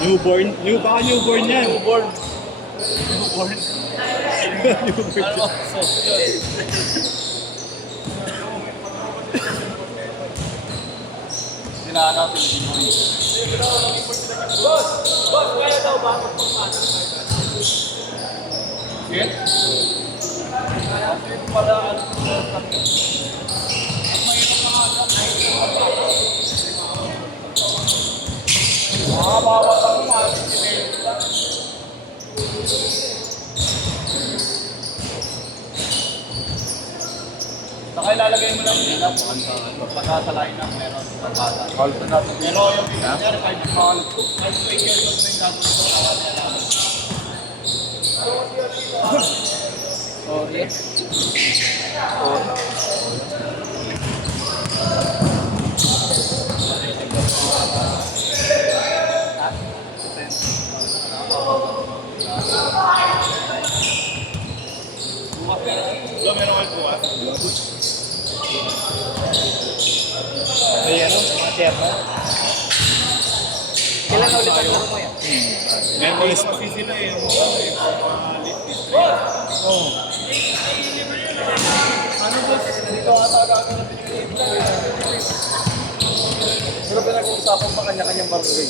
Newborn? Baka newborn yan. Newborn. Newborn. Ano? So, yun. Sinana, Pilipino. Boss, kaya daw ba ako pagpasok? Shit? Kasi pala, bawat ako saka ilalagay mo lang nila pagkasalain na meron sa bata. Kalto natin. Pero yung pinagkar, kahit mahal ko, kahit may years old na yung gagawin ko na sorry. Meron kayo bukas? May ano, mga tiyapa. Kailan na ulit ang laro mo yan? Memories pa sila eh. Yung Oo. Ano boss? Dito ang atagagan natin yung pero pinag-uusapan pa kanya-kanyang barangay.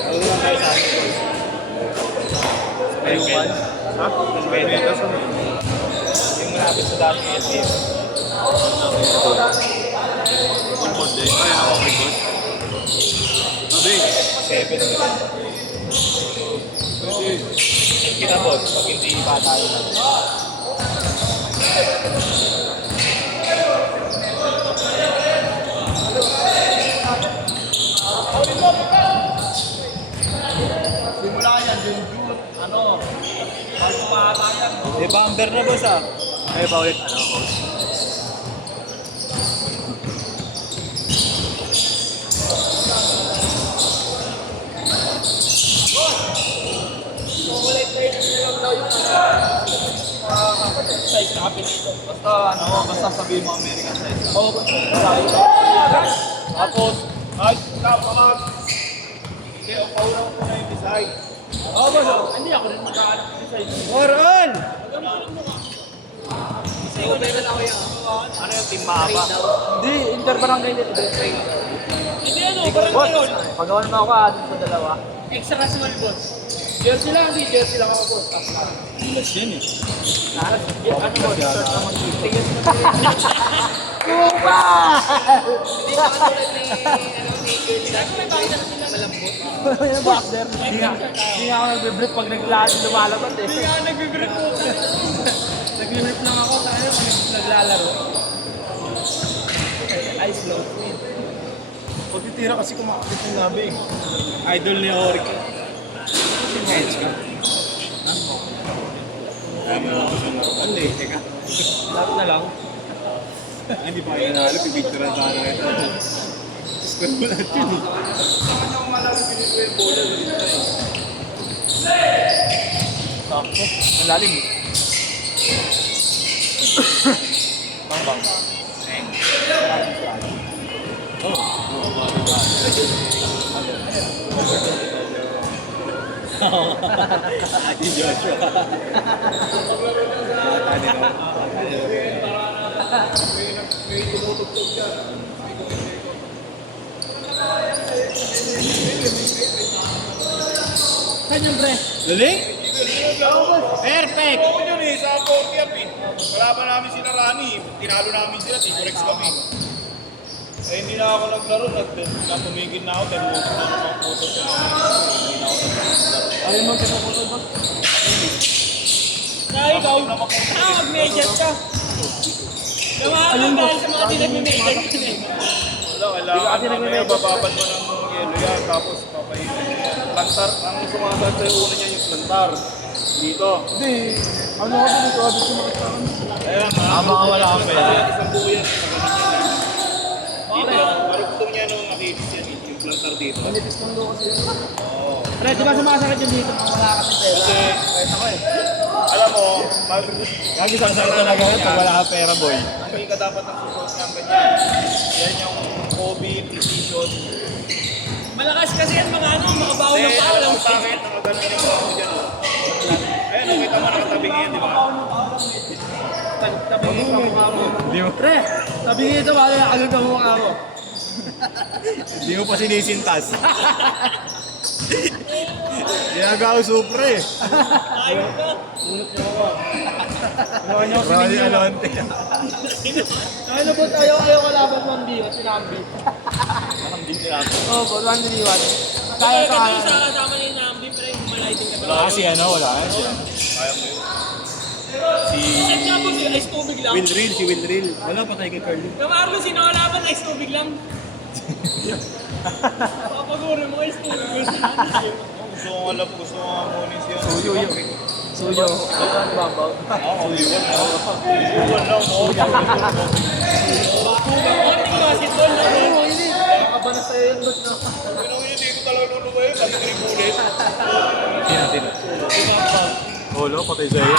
ano lang tayo sa akin? Ayuban? Ha? Pwede. Yung malapit sa dati SM. Record din. Ay, ako record. Sabi, 7 na. Kita boss, pag hindi bata yun. Simula yan, June, ano, ang pumata yan. Eh, bumper na boss ah. Ay, bawit, ano, boss? Size na kapit dito. Basta ano, basta sabihin mo American size. Oo, basta. Tapos, ay, kapag. Hindi, paulang ko na yung design. Oo, basta. Hindi ako rin magkakalit ng design. Oran! Kasi yun, meron ako yung ano yung team mahaba? Hindi, inter-barangay nito. Hindi ano, barangay yun. Pagawa naman ako atin sa dalawa. Extra small boss. Jersey lang, hindi jersey lang ako boss. Ilas yan eh. Ano mo, short naman dito. Tingin mo na Kupa! Hindi ka katulad ni, ano, ni Girl. Dati may bakit na sila malambot. Yung boxer. Hindi nga ako nagbe-brief pag lumalabas eh. Hindi nga nagbe-brief mo. Nagbe-brief lang ako tayo pag naglalaro. Ay, slow. Pag titira kasi kumakapit ng labi eh. Idol ni Oric. Hedge ka. Dami na ako siyang naroon eh. Teka. Lahat na lang. Hindi pa kayo nanalo. Pipicturean sana ito. Square mo lahat yun eh. Sakto. Ang lalim eh. Bang bang. Adi Joshua. Tani no. Saan yung pre? Galing? Perfect! Oo yun eh, sa Pontiac eh. Wala pa namin sila Rani. Tinalo namin sila, T-Rex kami. Eh hindi na ako naglaro, tumigil na ako dahil mo na mga puto ko. Hindi na ako naglaro. Ayaw mo pinaputo ba? Na ikaw, mag-major ka. Ayun mo. Sa mga tinag-major ka na eh. Wala, kailangan mamaya bababad mo ng yelo yan, tapos papahirin mo yan. Plantar, ang sumasad sa una niya yung plantar. Dito. Hindi. Ano ako dito? Abit ko makasama. Kaya nga, Wala kang pera. isang buo yan. Dito, marugtong niya nung nakibis yan, yung plantar dito. Manipis ng loko kasi. Oo. Pre, di ba sumasakit yung dito? Wala kasi pera. Kasi, Kahit ako eh. alam mo, Gagi sa talaga yun pag wala kang pera boy. hindi ka dapat nagsusuot ng ganyan. Yan yung Kobe precision Malakas kasi yan mga ano, makabaw Hindi, na pa. alam mo bakit? Nakaganon yung mga mo dyan. Ayun, nakita mo nakatabi ngayon, di ba? Tabingin ka mukha mo. Pre, tabingin ito ba? Agad ka mukha mo. Hindi mo pa sinisintas. Ginagawa supre. Ayaw ka. Gawin niyo ako Rally sinigyan. Alonte. Ano po tayo? Ayaw ko laban 1D. Sinambi. Oo po, 1D1. Kaya Kaya sa ka sa kasama ni Nambi, pre, humalighting ka ba? Wala kasi ano, wala kasi. Kaya mo yun. Set nga po si Ice Tubig lang. Si Will Real. Wala, patay kay Carly. Kamarlo, sino kalaban? Ice Tubig lang. Papaguro mo, Ice Tubig. Gusto ko alam, gusto ko nga munin siya. Suyo. Suyo. Babaw. Suyo. Suyo lang, oh. Bakugan mo, hindi basketball na rin. Kaba na sa'yo yung boss na. Hindi ko talaga lulubayin. Pati tribulit. Sino? Holo, patay sa'yo.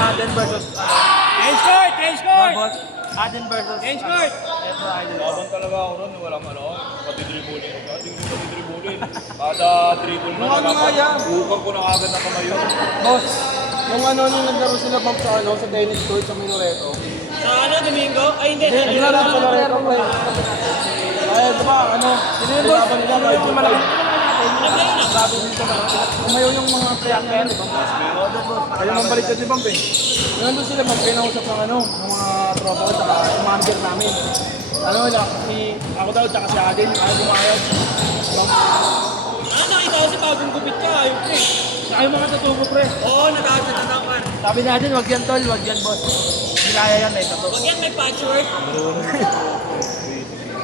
Aden versus Change court! Change court! Boss. Aden versus Change court! Ito, Idol. Laban talaga ako ron, walang ano, pati dribulin ko. Hindi ko pati dribulin. Kada dribble na, Ano nga yan? bukang ko na agad na kamay yun. Boss, nung ano, nung naglaro sila bang sa ano, sa tennis court sa Minoreto. Sa ano, Domingo? Ay, hindi. Naglaro sa Loreto, pre. Ay, diba, ano, sino yung boss? Sino yung malaki? Grabe dito na. Umayaw yung mga player na yan, di ba? Ayaw mang balik si Bampe. Nandun sila Bampe na usap ng ano, ng mga tropa ko, tsaka yung manager namin. Ano, ako daw, tsaka si Adel, ayaw bumayag. Ah, nakita ko si bagong gupit ka. Ayun, pre. Tsaka yung mga tatubo, pre. Oo, natatakar. Sabi natin, wag yan tol, wag yan boss. Hindi kaya yan, eh, tatubo. Huwag yan, may patchwork.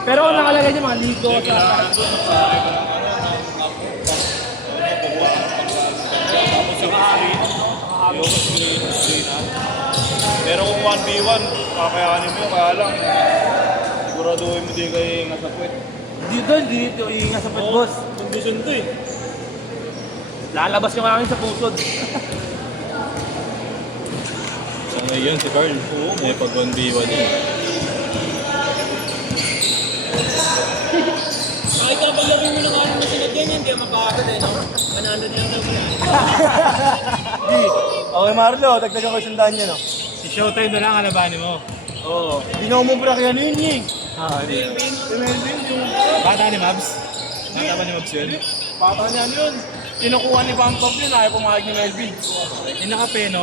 Pero kung nakalagay niya mga ligo, Pero kung 1v1, kakayanin mo, kaya lang, siguraduhin mo din kayo nga sa puwet. dito, dito, iingat sa pet boss. Kondisyon to eh. Lalabas yung amin sa pusod. Sanay yun si Carl. Oo, may pag 1v1 yun. Kahit kapag lagay mo ng ano na sinagyan yan, hindi ka mapakagad eh, no? 100 lang daw yan. Okay Marlo, dagdagan ko yung daan no? Si Showtime na lang kalabanin mo. Oo. Hindi na umubra kaya yun eh. Hindi. Si Melvin, yung Bata ni Mabs? Bata ba ni Mabs yun? papa niya yun. Kinukuha ni Pampap yun, ayaw pumayag ni Melvin. Yung nakapeno?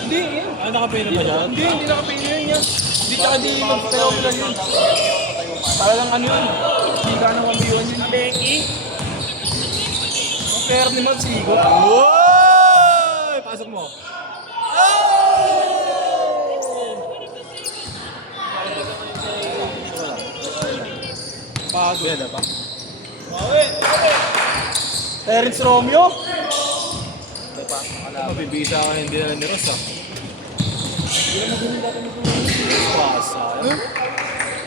Hindi, yun. Ah, nakapeno ba siya? Hindi nakapili yun yan. Hindi tsaka di magtayo ko lang yun. Talagang ano yun. Hindi ka nang kambiyon yun. Becky? Ang pera ni Mavs, Igo. Woy! Pasok mo. Bago. Beda pa? Terence Romeo. Mabibisa ka hindi na ni Ross ah. Pasa.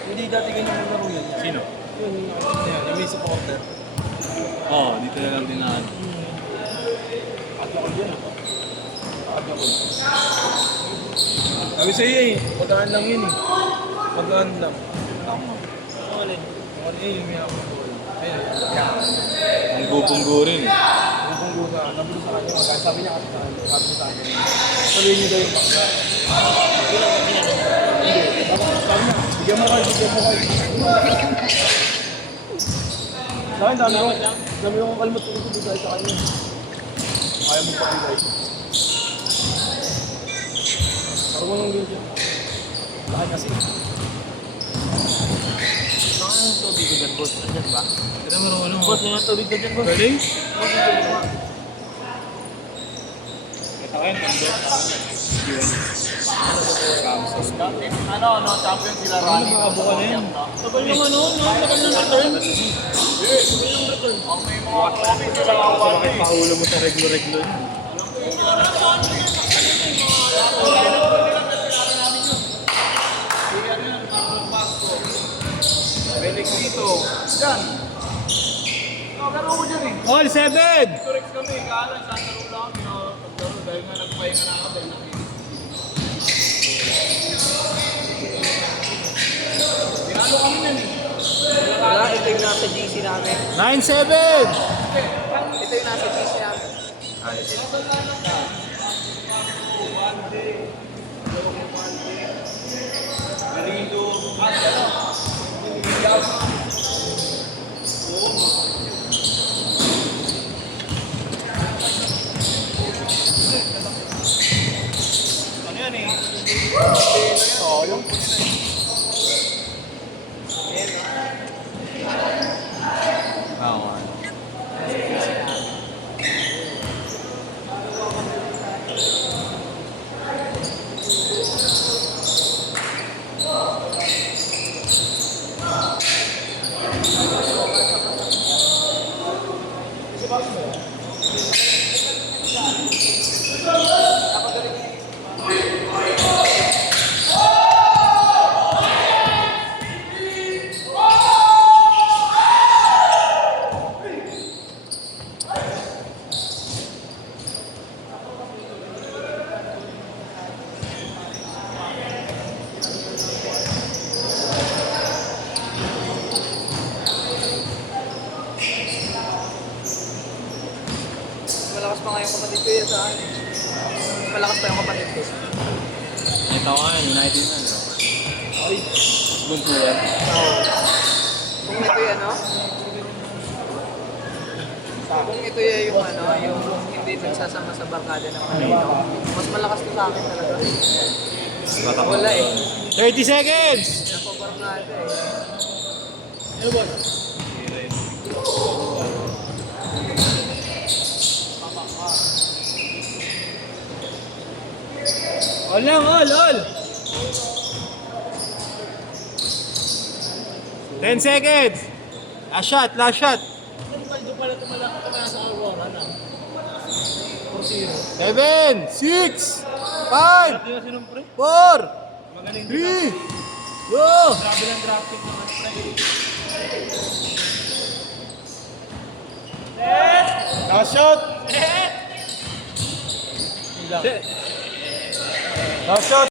Hindi dati ganyan yung laro yan. Sino? Yun, yung may supporter. Oo, dito na lang din na ano. Sabi sa'yo eh, magaan lang yun eh. Magaan lang. Alin? Okay, yung may ako. Ayun, Ang gupunggo rin. kung guga, nabuli sa kanya, magaan. Sabi niya kasi sabi niya sa akin. Sabihin niyo daw yung bakla. Hindi, sabi niya, bigyan mo kayo, bigyan mo kayo. Sa akin, dami kong kalmot ko dito dahil sa kanya. Ayaw mo pakilay. Parang mo nang ganyan. Bakit kasi? Saan ang tubig ko dyan, boss? Andyan ba? Ito marunong. Boss, may mga tubig ko dyan, boss. Galing? Ano, champion sila Rani. Makabo ka na yan. Tagal ng ano, no? Tagal ng return. Tagal ng return. Bakit paulo mo sa reglo-reglo yun? Felix dito. Diyan. Laro ko dyan eh. All 7! Correct kami, kala sa laro lang kami. Paglaro dahil nga nagpahinga na kami. Tinalo kami nun eh. Wala, itig na nasa GC namin. 9-7! Ito yung nasa GC namin. Ano yan eh? Oo. Malakas pa nga yung kapatid ko yun sa akin. Malakas pa yung kapatid ko. Ito nga, United na. Good po yan. Kung ito yan, no? Kung ito yan yung ano, yung hindi nagsasama sa barkada ng Manila, mas malakas to sa akin talaga. Wala eh. 30 seconds! Napabarkada eh. All lang, all! 10 seconds! Last shot! 7, 6, 5, 4, 3, 2, Grabe lang drafting naman. last shot! Last shot!